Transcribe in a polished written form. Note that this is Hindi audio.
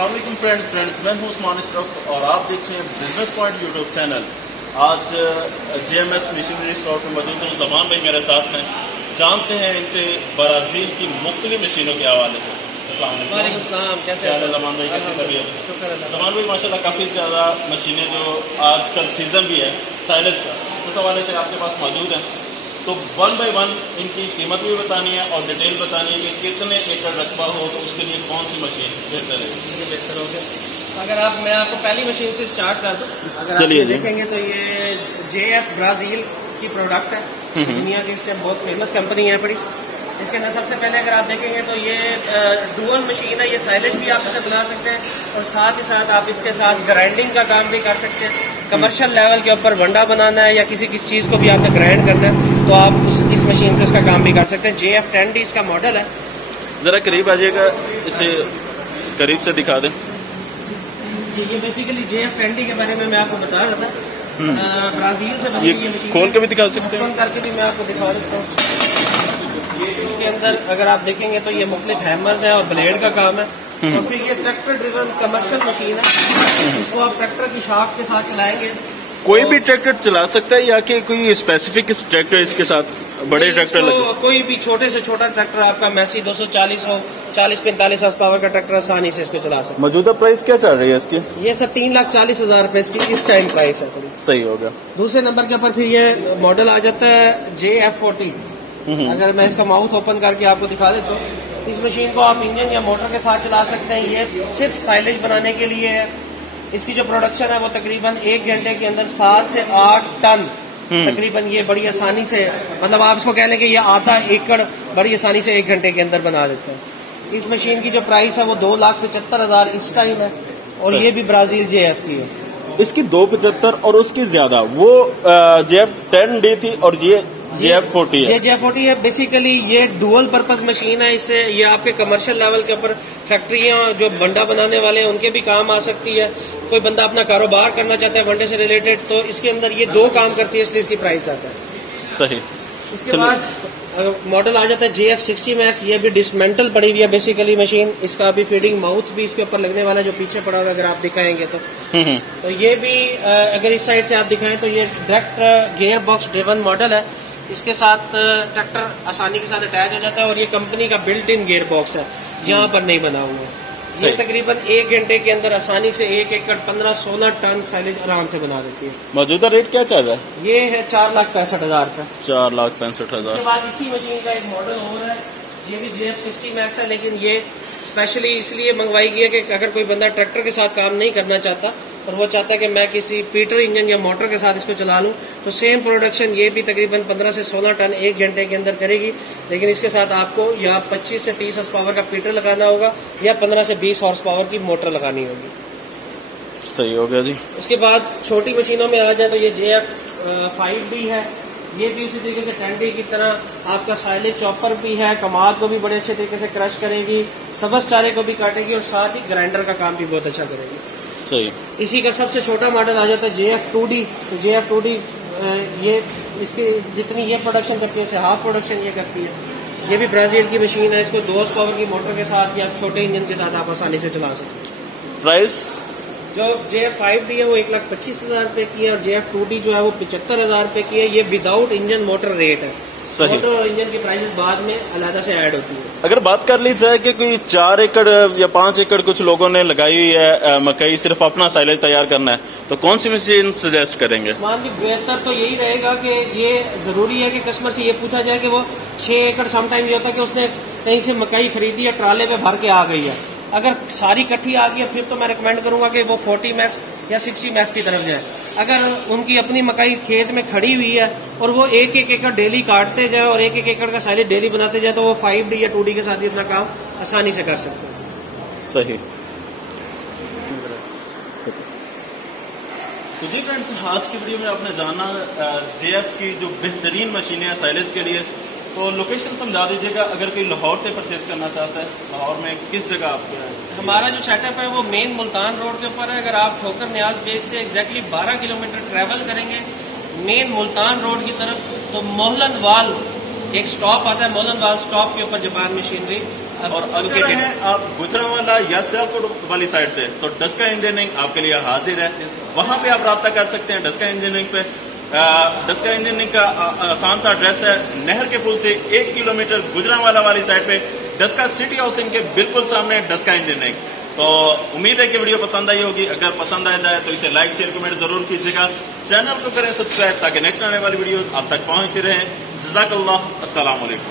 अस्सलाम वालेकुम फ्रेंड्स, मैं हूं उस्मान अशरफ और आप देख रहे हैं बिजनेस पॉइंट यूट्यूब चैनल। आज JMS मशीनरी स्टोर पर मौजूद हूं। जमान भाई मेरे साथ हैं, जानते हैं इनसे ब्राज़ील की मुख्तलिफ मशीनों के हवाले से। वालेकुम सलाम, कैसे हैं जमान भाई? कैसे तबीयत? शुक्र है जमान भाई माशाल्लाह काफ़ी ज़्यादा मशीनें जो आजकल सीज़न भी है साइलेज का, उस हवाले से आपके पास मौजूद हैं। तो 1 बाय 1 इनकी कीमत भी बतानी है और डिटेल बतानी है कि कितने एकड़ रकबा हो तो उसके लिए कौन सी मशीन बेहतर है। जी बेहतर हो गया। मैं आपको पहली मशीन से स्टार्ट कर दूं। अगर चलिए आप देखेंगे तो ये JF ब्राज़ील की प्रोडक्ट है। दुनिया की इस टाइम बहुत फेमस कंपनी है बड़ी। इसके अंदर सबसे पहले अगर आप देखेंगे तो ये डुअल मशीन है। ये साइलेज भी आप इसे बना सकते हैं और साथ ही साथ आप इसके साथ ग्राइंडिंग का काम भी कर सकते हैं। कमर्शियल लेवल के ऊपर वंडा बनाना है या किसी चीज़ को भी आपने ग्राइंड करना है तो आप इस मशीन से इसका काम भी कर सकते हैं। JF 10D इसका मॉडल है। ज़रा करीब आ जाइएगा, इसे करीब से दिखा दें। जी, ये बेसिकली JF 10D के बारे में मैं आपको बता रहा था। ब्राज़ील से बनी हुई मशीन खोल के भी दिखा सकते हैं, खोल करके भी मैं आपको दिखा देता हूँ। इसके अंदर अगर आप देखेंगे तो ये मुख्तलिफ हैमर्स हैं और ब्लेड का काम है। और फिर ये ट्रैक्टर ड्रिवन कमर्शियल मशीन है। इसको आप ट्रैक्टर की शाफ्ट के साथ चलाएंगे। कोई भी ट्रैक्टर चला सकता है या कि कोई स्पेसिफिक ट्रैक्टर इसके साथ बड़े ट्रैक्टर लगे? कोई भी छोटे से छोटा ट्रैक्टर आपका मैसी 240 हो, 40-45 हॉर्स पावर का ट्रैक्टर आसानी से इसको चला सकते हैं। मौजूदा प्राइस क्या चल रही है इसकी? ये सर 3,40,000 रुपए इसकी इस टाइम प्राइस है। सही हो गया। दूसरे नंबर के ऊपर फिर ये मॉडल आ जाता है JF 40। अगर मैं इसका माउथ ओपन करके आपको दिखा देता हूँ, इस मशीन को आप इंजन या मोटर के साथ चला सकते हैं। ये सिर्फ साइलेज बनाने के लिए है। इसकी जो प्रोडक्शन है वो तकरीबन 1 घंटे के अंदर 7 से 8 टन तकरीबन ये बड़ी आसानी से, मतलब आप इसको कह लें कि ये आधा एकड़ बड़ी आसानी से 1 घंटे के अंदर बना देते हैं। इस मशीन की जो प्राइस है वो 2,75,000 इस टाइम है और ये भी ब्राज़ील JF की है। इसकी 2,75 और उसकी ज्यादा वो JF 10D थी और ये JF 40 है। ये JF 40 है। बेसिकली ये डुअल पर्पज मशीन है। इससे ये आपके कमर्शियल लेवल के ऊपर फैक्ट्रियां जो बंडा बनाने वाले हैं उनके भी काम आ सकती है। कोई बंदा अपना कारोबार करना चाहता है वनडे से रिलेटेड तो इसके अंदर ये 2 काम करती है, इसलिए इसकी प्राइस ज्यादा है। सही। इसके बाद मॉडल आ जाता है JF 60 Max। ये भी डिसमेंटल पड़ी हुई है बेसिकली मशीन। इसका अभी फीडिंग माउथ भी इसके ऊपर लगने वाला है जो पीछे पड़ा हुआ, अगर आप दिखाएंगे तो ये भी अगर इस साइड से आप दिखाएं तो ये direct gear box driven model है। इसके साथ ट्रैक्टर आसानी के साथ अटैच हो जाता है और ये कंपनी का बिल्ट इन गियर बॉक्स है, यहाँ पर नहीं बना हुआ है। ये तकरीबन 1 घंटे के अंदर आसानी से 1 एकड़ 15-16 टन साइलेज आराम से बना देती है। मौजूदा रेट क्या चल रहा है? ये है 4,65,000 का। 4,65,000। उसके बाद इसी मशीन का एक मॉडल और है, ये भी JF 60 Max है, लेकिन ये स्पेशली इसलिए मंगवाई गई है कि अगर कोई बंदा ट्रैक्टर के साथ काम नहीं करना चाहता और वो चाहता है कि मैं किसी पीटर इंजन या मोटर के साथ इसको चला लूं तो सेम प्रोडक्शन ये भी तकरीबन 15 से 16 टन 1 घंटे के अंदर करेगी। लेकिन इसके साथ आपको या 25 से 30 हॉर्स पावर का पीटर लगाना होगा या 15 से 20 हॉर्स पावर की मोटर लगानी होगी। सही हो गया जी। उसके बाद छोटी मशीनों में आ जाए तो ये JF 5D है। ये भी उसी तरीके से 10D की तरह आपका साइलेज चॉपर भी है, कमाद को भी बड़े अच्छे तरीके से क्रश करेगी, सब्ज चारे को भी काटेगी और साथ ही ग्राइंडर का काम भी बहुत अच्छा करेगी। सही। इसी का सबसे छोटा मॉडल आ जाता है JF 2D। तो JF 2D ये इसकी जितनी ये प्रोडक्शन करती है इससे हाफ प्रोडक्शन ये करती है। ये भी ब्राज़ील की मशीन है। इसको 2 हॉर्स पावर की मोटर के साथ या छोटे इंजन के साथ आप आसानी से चला सकते हैं। प्राइस जो JF 5D है वो 1,25,000 रुपए की है और JF 2D जो है वो 75,000 रुपए की है। ये विदाउट इंजन मोटर रेट है। मोटर और इंजन की प्राइसेस बाद में अलग से ऐड होती है। अगर बात कर ली जाए कि कोई 4 एकड़ या 5 एकड़ कुछ लोगों ने लगाई हुई है मकई, सिर्फ अपना साइलेज तैयार करना है तो कौन सी मशीन सजेस्ट करेंगे? मान ली बेहतर तो यही रहेगा कि ये जरूरी है कि कस्टमर से ये पूछा जाए कि वो 6 एकड़ समटाइम ये होता है कि उसने कहीं से मकई खरीदी है, ट्राले पे भर के आ गई है। अगर सारी इकट्ठी आ गई है फिर तो मैं रिकमेंड करूंगा कि वो 40 Max या 60 Max की तरफ जाए। अगर उनकी अपनी मकई खेत में खड़ी हुई है और वो 1-1 एकड़ डेली काटते जाए और 1-1 एकड़ का साइलेज डेली बनाते जाए तो वो 5D या 2D के साथ भी अपना काम आसानी से कर सकते हैं। सही। तो जी फ्रेंड्स, आज की वीडियो में आपने जाना JF की जो बेहतरीन मशीनें हैं साइलेज के लिए। तो लोकेशन समझा दीजिएगा अगर कोई लाहौर से परचेज करना चाहता है, लाहौर में किस जगह आपको है? हमारा जो सेटअप है वो मेन मुल्तान रोड के ऊपर है। अगर आप ठोकर न्याज बेग से एग्जैक्टली 12 किलोमीटर ट्रेवल करेंगे मेन मुल्तान रोड की तरफ तो मोहलन वाल एक स्टॉप आता है। मोहलन वाल स्टॉप के ऊपर जापान मशीनरी और अगर हैं आप गुजरांवाला या सियालकोट वाली साइड से, तो डस्का इंजीनियरिंग आपके लिए हाजिर है। वहां पे आप राब्ता कर सकते हैं डस्का इंजीनियरिंग पे। डस्का इंजीनियरिंग का आसान सा एड्रेस है, नहर के पुल से 1 किलोमीटर गुजरांवाला वाली साइड पे, डस्का सिटी हाउसिंग के बिल्कुल सामने डस्का इंजीनियरिंग। तो उम्मीद है कि वीडियो पसंद आई होगी। अगर पसंद आ जाए तो इसे लाइक शेयर कमेंट जरूर कीजिएगा। चैनल को करें सब्सक्राइब ताकि नेक्स्ट आने वाली वीडियोस आप तक पहुंचती रहें। जज़ाकल्लाह, अस्सलाम वालेकुम।